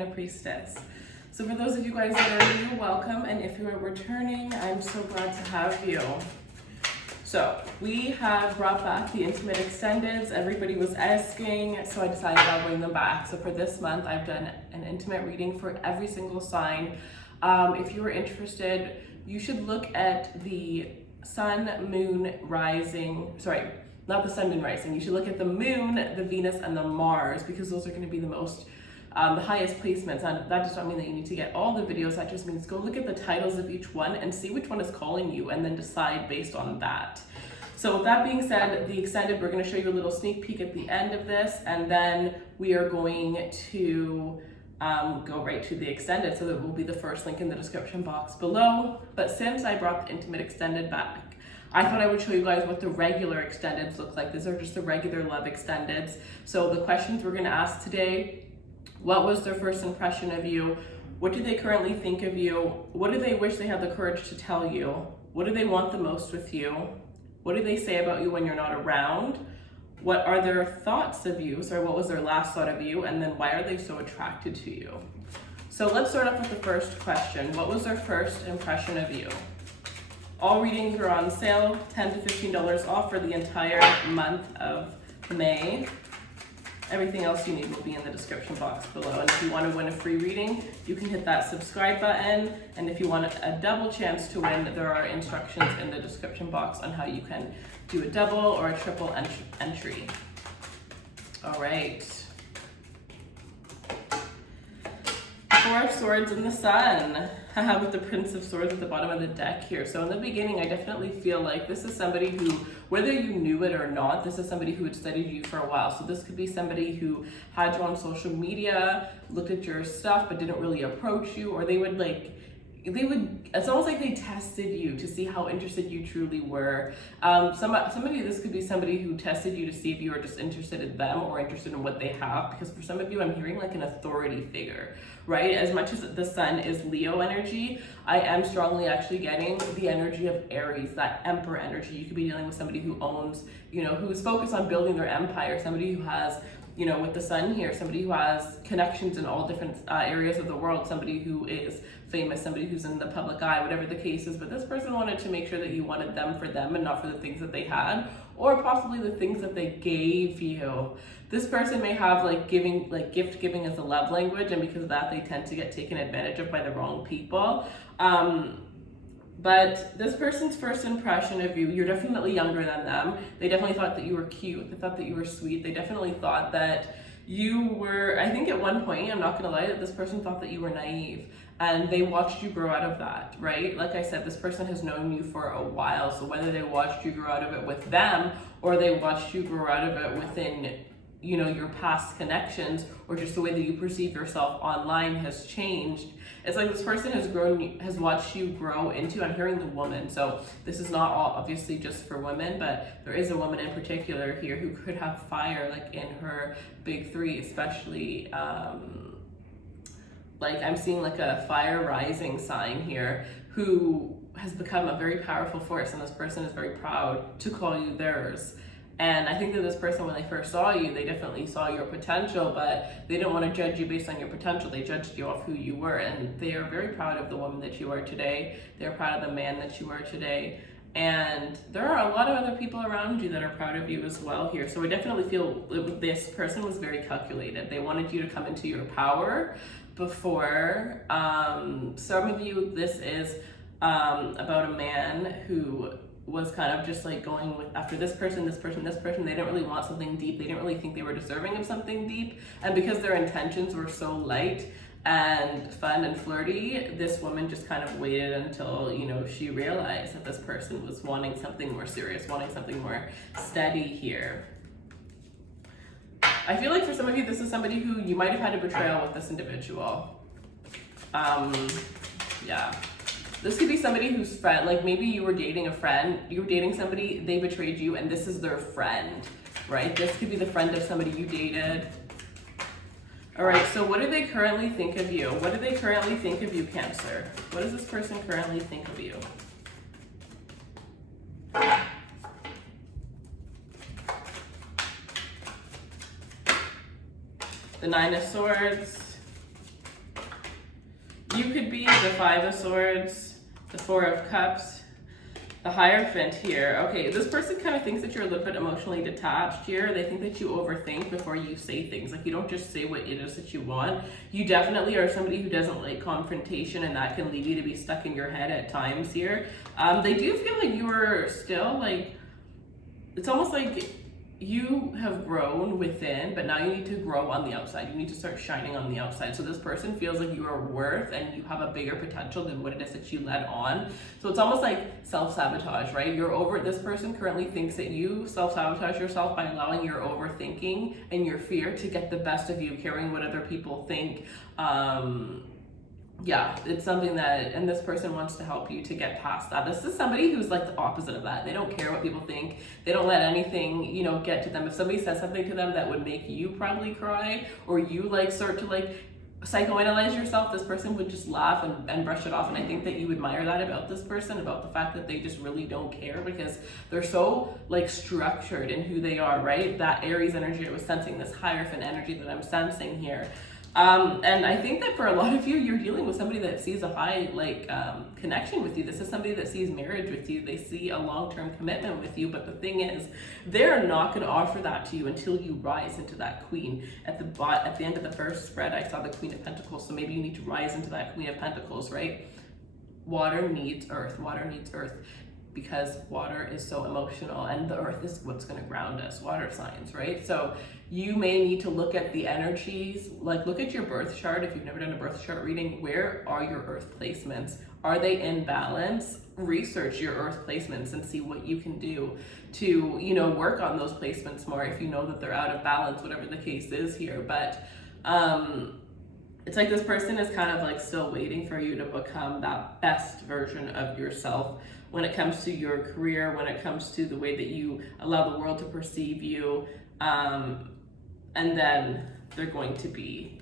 and a Priestess. So for those of you guys that are new, welcome, and if you are returning, I'm so glad to have you. So we have brought back the Intimate Extendeds. Everybody was asking, so I decided I'll bring them back. So for this month, I've done an intimate reading for every single sign. If you are interested, you should look at the sun, moon, rising, sorry, not the sun, moon, rising. You should look at the moon, the Venus, and the Mars, because those are going to be the most, the highest placements. And that does not mean that you need to get all the videos. That just means go look at the titles of each one and see which one is calling you, and then decide based on that. So with that being said, the extended, we're going to show you a little sneak peek at the end of this, and then we are going to go right to the extended. So that will be the first link in the description box below. But since I brought the Intimate Extended back, I thought I would show you guys what the regular extendeds look like. These are just the regular love extendeds. So the questions we're going to ask today: what was their first impression of you? What do they currently think of you? What do they wish they had the courage to tell you? What do they want the most with you? What do they say about you when you're not around? What are their thoughts of you? Sorry, what was their last thought of you? And then why are they so attracted to you? So let's start off with the first question. What was their first impression of you? All readings are on sale, $10 to $15 off for the entire month of May. Everything else you need will be in the description box below. And if you want to win a free reading, you can hit that subscribe button. And if you want a double chance to win, there are instructions in the description box on how you can do a double or a triple entry. All right. Four of Swords in the Sun. Haha, with the Prince of Swords at the bottom of the deck here. So in the beginning, I definitely feel like this is somebody who, whether you knew it or not, this is somebody who had studied you for a while. So this could be somebody who had you on social media, looked at your stuff, but didn't really approach you, or they would, it's almost like they tested you to see how interested you truly were. Somebody, this could be somebody who tested you to see if you were just interested in them or interested in what they have, because for some of you, I'm hearing like an authority figure, right? As much as the sun is Leo energy, I am strongly actually getting the energy of Aries, that Emperor energy. You could be dealing with somebody who owns, who's focused on building their empire, somebody who has, with the sun here, somebody who has connections in all different areas of the world, somebody who is famous, somebody who's in the public eye, whatever the case is. But this person wanted to make sure that you wanted them for them and not for the things that they had, or possibly the things that they gave you. This person may have gift giving as a love language, and because of that, they tend to get taken advantage of by the wrong people. But this person's first impression of you, you're definitely younger than them. They definitely thought that you were cute. They thought that you were sweet. They definitely thought that you were, I think at one point, I'm not gonna lie, that this person thought that you were naive, and they watched you grow out of that, right? Like I said, this person has known you for a while. So whether they watched you grow out of it with them, or they watched you grow out of it within, your past connections, or just the way that you perceive yourself online has changed. It's like this person has watched you grow into, I'm hearing the woman. So this is not all obviously just for women, but there is a woman in particular here who could have fire like in her big three, especially, like I'm seeing like a fire rising sign here, who has become a very powerful force, and this person is very proud to call you theirs. And I think that this person, when they first saw you, they definitely saw your potential, but they didn't want to judge you based on your potential. They judged you off who you were, and they are very proud of the woman that you are today. They're proud of the man that you are today. And there are a lot of other people around you that are proud of you as well here. So I definitely feel this person was very calculated. They wanted you to come into your power before. Some of you, this is about a man who was kind of just like going with after this person. They didn't really want something deep. They didn't really think they were deserving of something deep. And because their intentions were so light and fun and flirty, this woman just kind of waited until, she realized that this person was wanting something more serious, wanting something more steady here. I feel like for some of you, this is somebody who you might have had a betrayal with this individual. Yeah. This could be somebody who's friend, like maybe you were dating a friend, you were dating somebody, they betrayed you, and this is their friend, right? This could be the friend of somebody you dated. All right, so what do they currently think of you? What do they currently think of you, Cancer? What does this person currently think of you? The Nine of Swords, You could be the Five of Swords, the Four of Cups, the Hierophant here. Okay, this person kind of thinks that you're a little bit emotionally detached here. They think that you overthink before you say things. Like, you don't just say what it is that you want. You definitely are somebody who doesn't like confrontation, and that can lead you to be stuck in your head at times here. They do feel like you're still like, it's almost like you have grown within, but now you need to grow on the outside. You need to start shining on the outside. So this person feels like you are worth and you have a bigger potential than what it is that you let on. So it's almost like self-sabotage, right? This person currently thinks that you self-sabotage yourself by allowing your overthinking and your fear to get the best of you, caring what other people think. Yeah, it's something that, and this person wants to help you to get past that. This is somebody who's like the opposite of that. They don't care what people think. They don't let anything, get to them. If somebody says something to them that would make you probably cry, or you like start to like psychoanalyze yourself, this person would just laugh and brush it off. And I think that you admire that about this person, about the fact that they just really don't care, because they're so like structured in who they are, right? That Aries energy I was sensing, this Hierophant energy that I'm sensing here. And I think that for a lot of you, you're dealing with somebody that sees a high connection with you. This is somebody that sees marriage with you. They see a long-term commitment with you. But the thing is, they're not going to offer that to you until you rise into that Queen. At the end of the first spread, I saw the Queen of Pentacles. So maybe you need to rise into that Queen of Pentacles, right? Water needs earth. Water needs earth. Because water is so emotional, and the earth is what's going to ground us, water signs, right? So you may need to look at the energies, like look at your birth chart. If you've never done a birth chart reading, where are your earth placements? Are they in balance? Research your earth placements and see what you can do to, work on those placements more if you know that they're out of balance, whatever the case is here. But it's like this person is kind of like still waiting for you to become that best version of yourself when it comes to your career, when it comes to the way that you allow the world to perceive you. And then they're going to be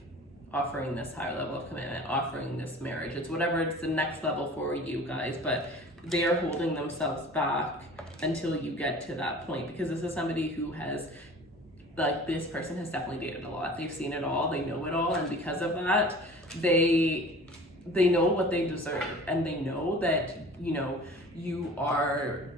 offering this higher level of commitment, offering this marriage. It's whatever, it's the next level for you guys, but they are holding themselves back until you get to that point, because this is somebody who has, like, this person has definitely dated a lot. They've seen it all, they know it all, and because of that, they know what they deserve, and they know that, you are,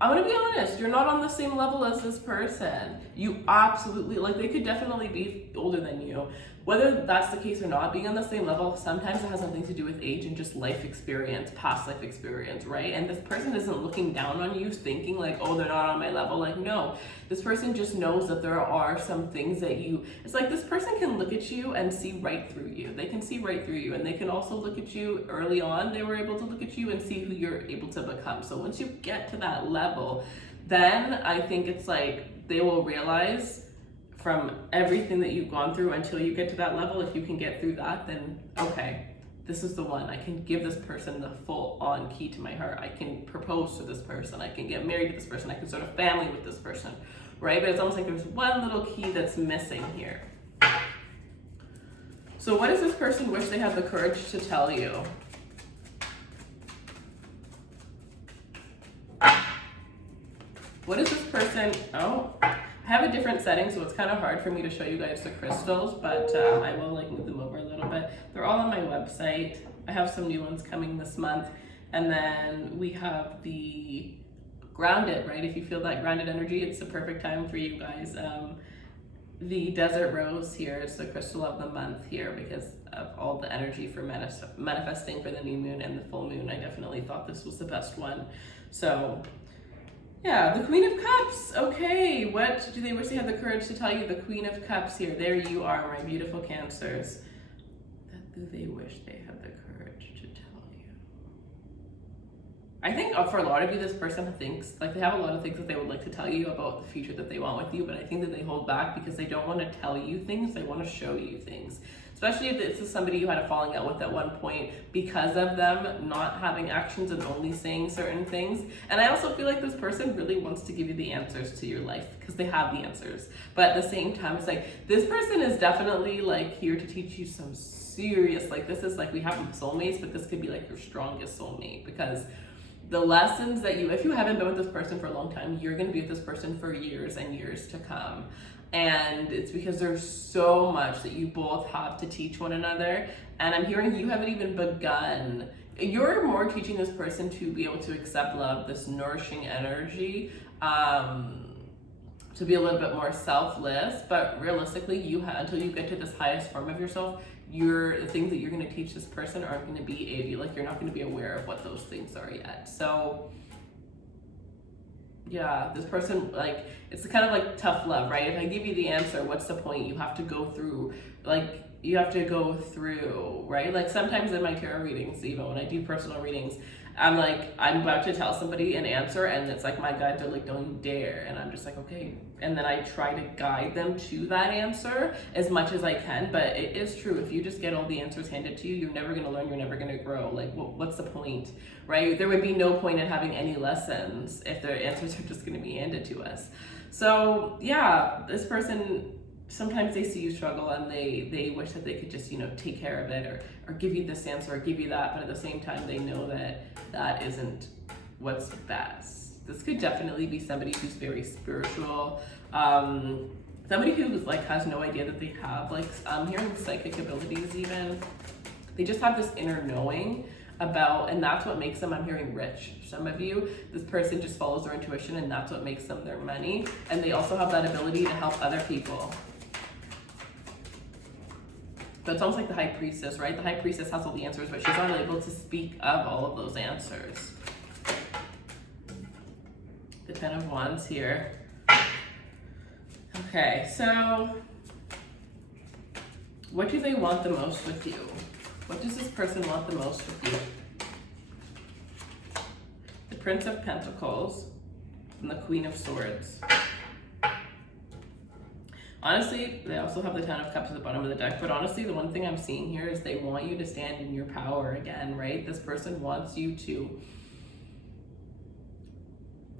I'm gonna be honest, you're not on the same level as this person. You absolutely, like, they could definitely be older than you. Whether that's the case or not, being on the same level, sometimes it has nothing to do with age and just life experience, past life experience, right? And this person isn't looking down on you, thinking like, oh, they're not on my level. Like, no, this person just knows that there are some things that it's like this person can look at you and see right through you. They can see right through you, and they can also look at you early on. They were able to look at you and see who you're able to become. So once you get to that level, then I think it's like they will realize from everything that you've gone through until you get to that level, if you can get through that, then okay, this is the one. I can give this person the full on key to my heart. I can propose to this person. I can get married to this person. I can start a family with this person, right? But it's almost like there's one little key that's missing here. So what does this person wish they had the courage to tell you? What is this person, I have a different setting, so it's kind of hard for me to show you guys the crystals, but I will move them over a little bit. They're all on my website. I have some new ones coming this month. And then we have the grounded, right? If you feel that grounded energy, it's the perfect time for you guys. The desert rose here is the crystal of the month here because of all the energy for manifesting for the new moon and the full moon. I definitely thought this was the best one. So yeah, the Queen of Cups. Okay, what do they wish they had the courage to tell you? The Queen of Cups here. There you are, my beautiful Cancers. What do they wish they had the courage to tell you? I think for a lot of you, this person thinks, like, they have a lot of things that they would like to tell you about the future that they want with you, but I think that they hold back because they don't want to tell you things, they want to show you things. Especially if this is somebody you had a falling out with at one point because of them not having actions and only saying certain things. And I also feel like this person really wants to give you the answers to your life because they have the answers. But at the same time, it's like, this person is definitely like here to teach you some serious, like, this is like, we have soulmates, but this could be like your strongest soulmate, because the lessons that if you haven't been with this person for a long time, you're going to be with this person for years and years to come. And it's because there's so much that you both have to teach one another. And I'm hearing you haven't even begun. You're more teaching this person to be able to accept love, this nourishing energy, to be a little bit more selfless. But realistically, until you get to this highest form of yourself, the things that you're going to teach this person aren't going to be like, you're not going to be aware of what those things are yet. So yeah, this person, like, it's kind of like tough love, right? If I give you the answer, what's the point? You have to go through, right? Like sometimes in my tarot readings, even when I do personal readings, I'm about to tell somebody an answer, and it's like, my God, they're like, don't you dare. And I'm just like, okay. And then I try to guide them to that answer as much as I can. But it is true, if you just get all the answers handed to you, you're never going to learn, you're never going to grow. Like, what's the point, right? There would be no point in having any lessons if the answers are just going to be handed to us. So yeah, this person, sometimes they see you struggle and they wish that they could just, take care of it or give you this answer or give you that, but at the same time they know that that isn't what's best. This could definitely be somebody who's very spiritual, somebody who's like has no idea that they have, like, I'm hearing psychic abilities even. They just have this inner knowing about, and that's what makes them, I'm hearing, rich. Some of you, this person just follows their intuition and that's what makes them their money. And they also have that ability to help other people. So it's almost like the high priestess, right? The high priestess has all the answers, but she's not able to speak of all of those answers. The 10 of Wands here. Okay, so what do they want the most with you? What does this person want the most with you? The Prince of Pentacles and the Queen of Swords. Honestly, they also have the 10 of Cups at the bottom of the deck, but honestly, the one thing I'm seeing here is they want you to stand in your power again, right? This person wants you to...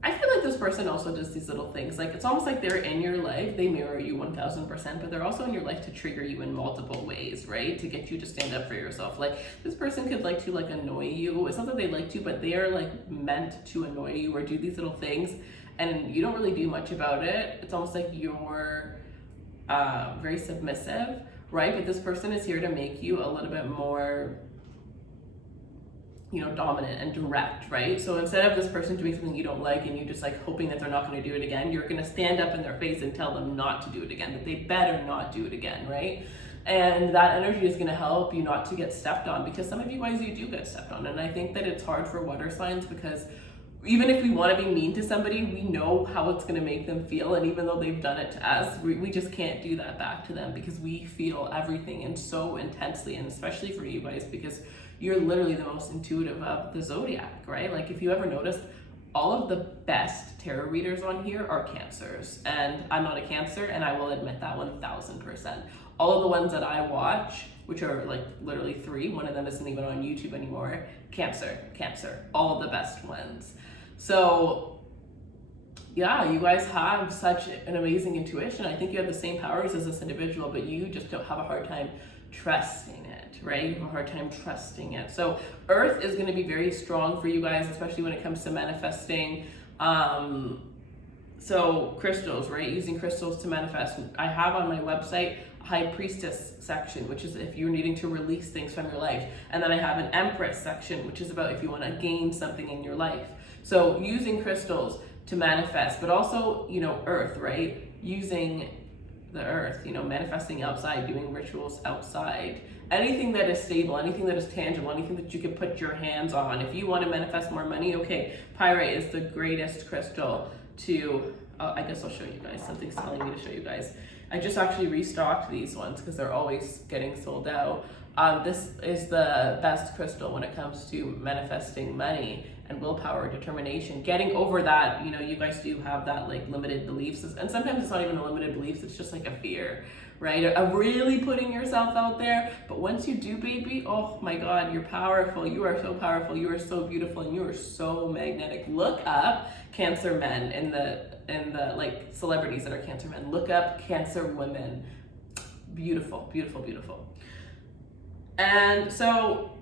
I feel like this person also does these little things. Like, it's almost like they're in your life, they mirror you 1000%, but they're also in your life to trigger you in multiple ways, right? To get you to stand up for yourself. Like, this person could like to like annoy you. It's not that they like to, but they are like meant to annoy you or do these little things, and you don't really do much about it. It's almost like you're very submissive, right? But this person is here to make you a little bit more, dominant and direct, right? So instead of this person doing something you don't like and you just like hoping that they're not going to do it again, you're going to stand up in their face and tell them not to do it again, that they better not do it again, right? And that energy is going to help you not to get stepped on, because some of you guys, you do get stepped on. And I think that it's hard for water signs, because even if we want to be mean to somebody, we know how it's going to make them feel. And even though they've done it to us, we just can't do that back to them, because we feel everything and so intensely. And especially for you guys, because you're literally the most intuitive of the zodiac, right? Like, if you ever noticed, all of the best tarot readers on here are Cancers. And I'm not a Cancer, and I will admit that 1000%. All of the ones that I watch, which are like literally 3, one of them isn't even on YouTube anymore, Cancer, all of the best ones. So yeah, you guys have such an amazing intuition. I think you have the same powers as this individual, but you just don't have a hard time trusting it, right? You have a hard time trusting it. So Earth is going to be very strong for you guys, especially when it comes to manifesting. So crystals, right? Using crystals to manifest. I have on my website a High Priestess section, which is if you're needing to release things from your life. And then I have an Empress section, which is about if you want to gain something in your life. So using crystals to manifest, but also, Earth, right? Using the Earth, manifesting outside, doing rituals outside. Anything that is stable, anything that is tangible, anything that you can put your hands on. If you want to manifest more money, okay, pyrite is the greatest crystal to, I guess I'll show you guys. Something's telling me to show you guys. I just actually restocked these ones because they're always getting sold out. This is the best crystal when it comes to manifesting money and willpower, determination, getting over that. You guys do have that like limited beliefs, and sometimes it's not even a limited beliefs, it's just like a fear, right? Of really putting yourself out there. But once you do, baby, oh my God, you're powerful. You are so powerful. You are so beautiful, and you are so magnetic. Look up Cancer men in the like celebrities that are Cancer men. Look up Cancer women. Beautiful, beautiful, beautiful. And so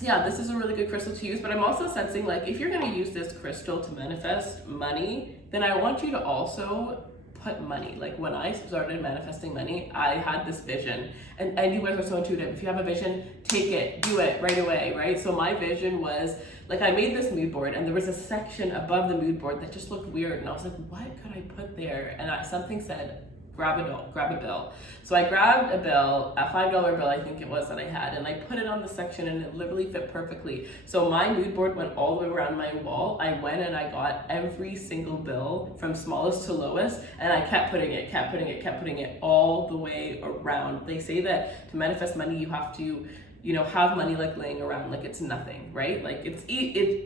yeah, this is a really good crystal to use, but I'm also sensing like if you're going to use this crystal to manifest money, then I want you to also put money. Like when I started manifesting money, I had this vision, and you guys are so intuitive. If you have a vision, take it, do it right away, right? So my vision was like, I made this mood board and there was a section above the mood board that just looked weird. And I was like, what could I put there? And something said, grab a bill. So I grabbed a bill, a $5 bill I think it was that I had, and I put it on the section and it literally fit perfectly. So my mood board went all the way around my wall. I went and I got every single bill from smallest to lowest, and I kept putting it all the way around. They say that to manifest money, you have to, you know, have money like laying around like it's nothing, right? Like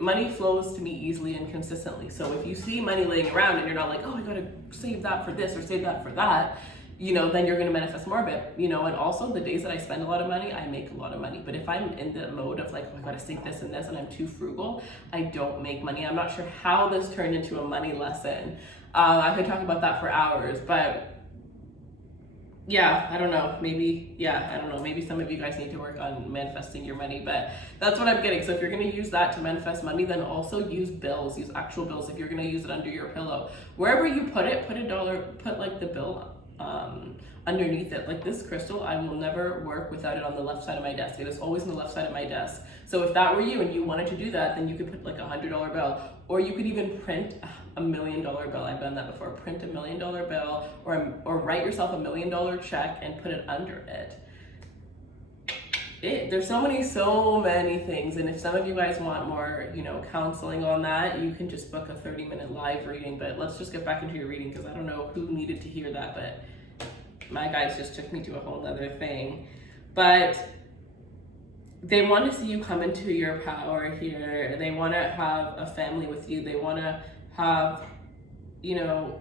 money flows to me easily and consistently. So if you see money laying around and you're not like, oh, I gotta save that for this or save that for that, you know, then you're gonna manifest more of it, you know. And also the days that I spend a lot of money, I make a lot of money. But if I'm in the mode of like, oh, I gotta save this and this, and I'm too frugal, I don't make money. I'm not sure how this turned into a money lesson. I could talk about that for hours, but yeah, I don't know, maybe some of you guys need to work on manifesting your money, but that's what I'm getting. So if you're going to use that to manifest money, then also use bills, use actual bills. If you're going to use it under your pillow, wherever you put it, put like the bill underneath it. Like this crystal, I will never work without it on the left side of my desk. It is always on the left side of my desk. So if that were you and you wanted to do that, then you could put like $100 bill, or you could even print $1 million bill. I've done that before. Print $1 million bill, or write yourself $1 million check and put it under it. There's so many things. And if some of you guys want more, you know, counseling on that, you can just book a 30-minute live reading. But let's just get back into your reading, because I don't know who needed to hear that, but my guides just took me to a whole other thing. But they want to see you come into your power here. They want to have a family with you. They want to have, you know,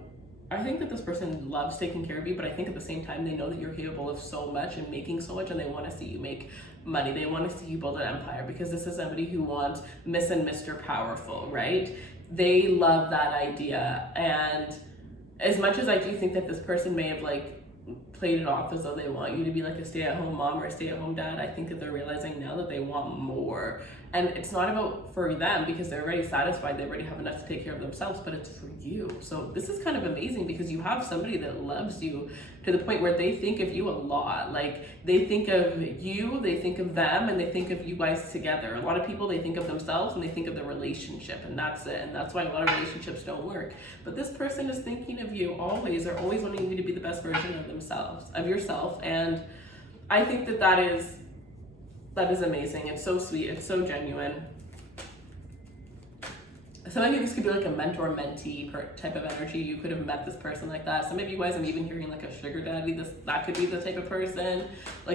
I think that this person loves taking care of you, but I think at the same time, they know that you're capable of so much and making so much, and they want to see you make money. They want to see you build an empire, because this is somebody who wants Miss and Mr. Powerful, right? They love that idea. And as much as I do think that this person may have like played it off as though they want you to be like a stay-at-home mom or a stay-at-home dad, I think that they're realizing now that they want more. And it's not about for them, because they're already satisfied, they already have enough to take care of themselves, but it's for you. So this is kind of amazing, because you have somebody that loves you to the point where they think of you a lot. Like they think of you, they think of them, and they think of you guys together. A lot of people, they think of themselves and they think of the relationship, and that's it. And that's why a lot of relationships don't work. But this person is thinking of you always. They're always wanting you to be the best version of themselves, of yourself. And I think that is amazing. It's so sweet. It's so genuine. Some of you, this could be like a mentor-mentee type of energy. You could have met this person like that. Some of you guys, I'm even hearing like a sugar daddy. That could be the type of person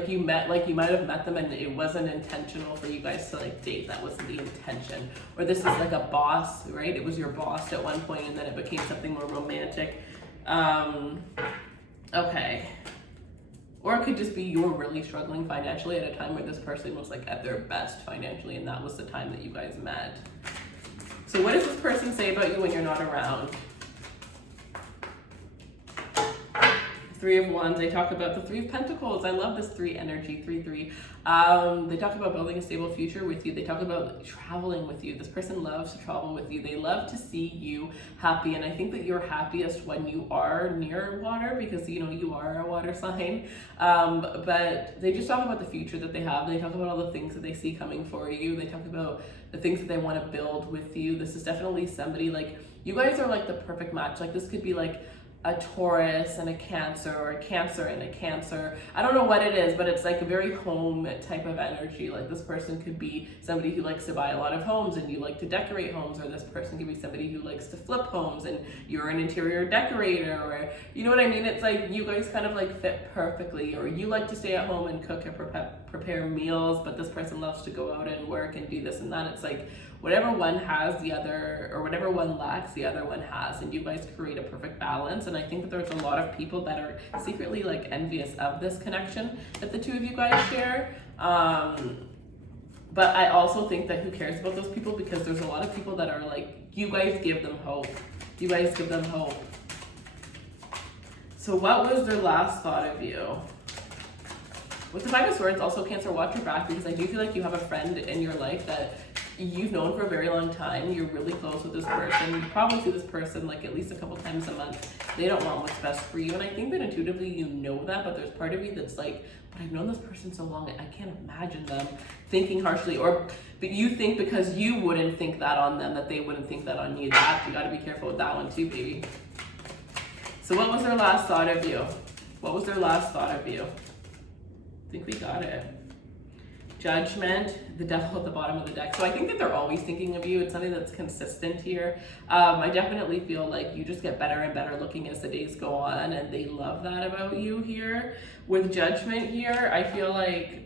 you might have met them and it wasn't intentional for you guys to like date. That wasn't the intention. Or this is like a boss, right? It was your boss at one point and then it became something more romantic. Okay. Or it could just be you're really struggling financially at a time where this person was like at their best financially, and that was the time that you guys met. So what does this person say about you when you're not around? Three of Wands. They talk about the Three of Pentacles. I love this 3 energy, 3-3. They talk about building a stable future with you. They talk about traveling with you. This person loves to travel with you. They love to see you happy. And I think that you're happiest when you are near water, because, you know, you are a water sign. But they just talk about the future that they have. They talk about all the things that they see coming for you. They talk about the things that they want to build with you. This is definitely somebody like, you guys are like the perfect match. Like this could be like a Taurus and a Cancer, or a Cancer and a Cancer. I don't know what it is, but it's like a very home type of energy. Like this person could be somebody who likes to buy a lot of homes and you like to decorate homes, or this person could be somebody who likes to flip homes and you're an interior decorator, or you know what I mean? It's like you guys kind of like fit perfectly, or you like to stay at home and cook and prepare meals, but this person loves to go out and work and do this and that. It's like whatever one has, the other, or whatever one lacks, the other one has, and you guys create a perfect balance. And I think that there's a lot of people that are secretly like envious of this connection that the two of you guys share. But I also think that who cares about those people, because there's a lot of people that are like, you guys give them hope. You guys give them hope. So what was their last thought of you? With the Five of Swords, also Cancer, watch your back, because I do feel like you have a friend in your life that you've known for a very long time. You're really close with this person. You probably see this person like at least a couple times a month. They don't want what's best for you. And I think that intuitively you know that, but there's part of you that's like, but I've known this person so long, I can't imagine them thinking harshly. But you think because you wouldn't think that on them, that they wouldn't think that on you. That you gotta be careful with that one too, baby. So what was their last thought of you? What was their last thought of you? I think we got it. Judgment, the devil at the bottom of the deck. So I think that they're always thinking of you. It's something that's consistent here. I definitely feel like you just get better and better looking as the days go on, and they love that about you here. With Judgment here, I feel like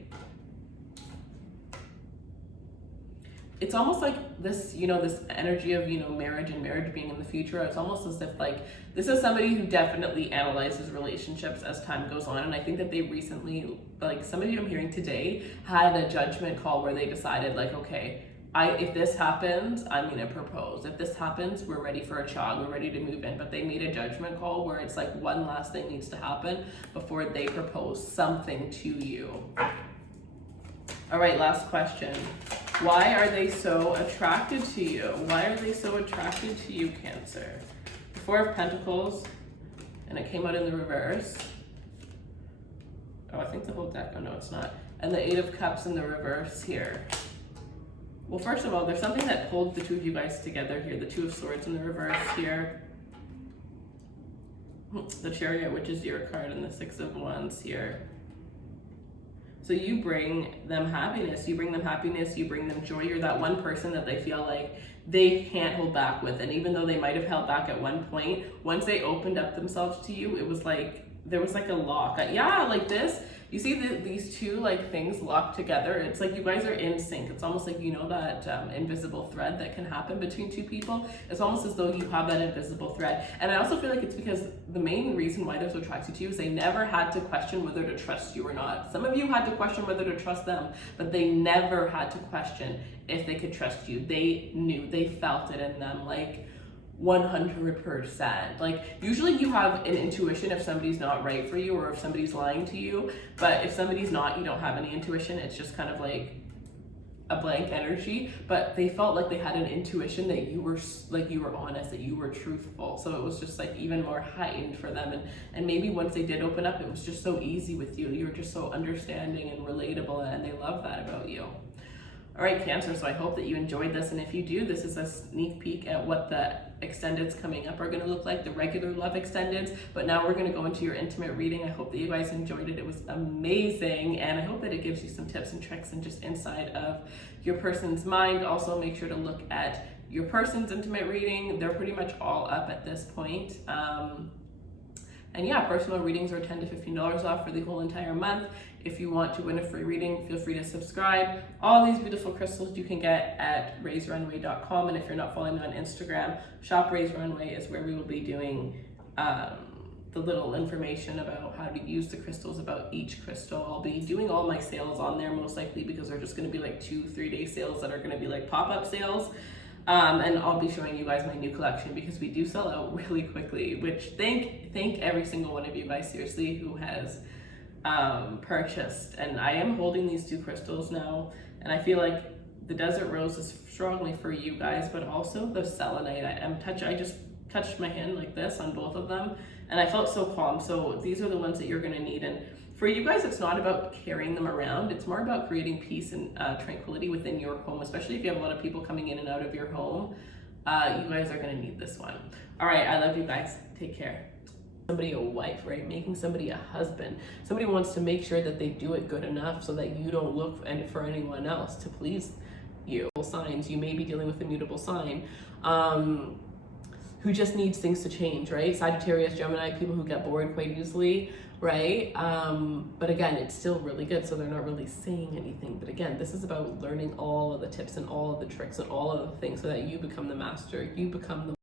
it's almost like this, this energy of, marriage and marriage being in the future. It's almost as if like, this is somebody who definitely analyzes relationships as time goes on. And I think that they recently, like some of you I'm hearing today, had a judgment call where they decided like, okay, if this happens, I'm gonna propose. If this happens, we're ready for a child, we're ready to move in. But they made a judgment call where it's like one last thing needs to happen before they propose something to you. All right, last question. Why are they so attracted to you? Why are they so attracted to you, Cancer? The Four of Pentacles, and it came out in the reverse. Oh, I think the whole deck, oh no, it's not. And the Eight of Cups in the reverse here. Well, first of all, there's something that pulled the two of you guys together here. The Two of Swords in the reverse here. The Chariot, which is your card, and the Six of Wands here. So you bring them happiness, you bring them joy. You're that one person that they feel like they can't hold back with. And even though they might have held back at one point, once they opened up themselves to you, it was like, there was like a lock. Yeah, like this. You see these two like things locked together. It's like you guys are in sync. It's almost like, that invisible thread that can happen between two people. It's almost as though you have that invisible thread. And I also feel like it's because the main reason why they're so attracted to you is they never had to question whether to trust you or not. Some of you had to question whether to trust them, but they never had to question if they could trust you. They knew, they felt it in them, like 100%. Like usually you have an intuition if somebody's not right for you or if somebody's lying to you, but if somebody's not, you don't have any intuition. It's just kind of like a blank energy. But they felt like they had an intuition that you were honest, that you were truthful. So it was just like even more heightened for them. And maybe once they did open up, it was just so easy with you. You were just so understanding and relatable, and they love that about you. All right, Cancer, so I hope that you enjoyed this. And if you do, this is a sneak peek at what the extendeds coming up are going to look like, the regular love extendeds. But now we're going to go into your intimate reading. I hope that you guys enjoyed it. It was amazing. And I hope that it gives you some tips and tricks and just inside of your person's mind. Also, make sure to look at your person's intimate reading. They're pretty much all up at this point. And yeah, personal readings are $10 to $15 off for the whole entire month. If you want to win a free reading, feel free to subscribe. All these beautiful crystals you can get at raiserunway.com. And if you're not following me on Instagram, Shop Raise Runway is where we will be doing the little information about how to use the crystals, about each crystal. I'll be doing all my sales on there most likely because they're just going to be like 2-3 day sales that are going to be like pop-up sales. And I'll be showing you guys my new collection because we do sell out really quickly, which thank every single one of you guys seriously who has purchased. And I am holding these two crystals now, and I feel like the Desert Rose is strongly for you guys, but also the Selenite. I just touched my hand like this on both of them, and I felt so calm. So these are the ones that you're going to need. And for you guys, it's not about carrying them around. It's more about creating peace and tranquility within your home, especially if you have a lot of people coming in and out of your home. You guys are going to need this one. All right, I love you guys. Take care. Somebody a wife, right? Making somebody a husband. Somebody wants to make sure that they do it good enough so that you don't look for anyone else to please you. Signs, you may be dealing with a mutable sign who just needs things to change, right? Sagittarius, Gemini, people who get bored quite easily, right? But again, it's still really good, so they're not really saying anything. But again, this is about learning all of the tips and all of the tricks and all of the things so that you become the master. You become the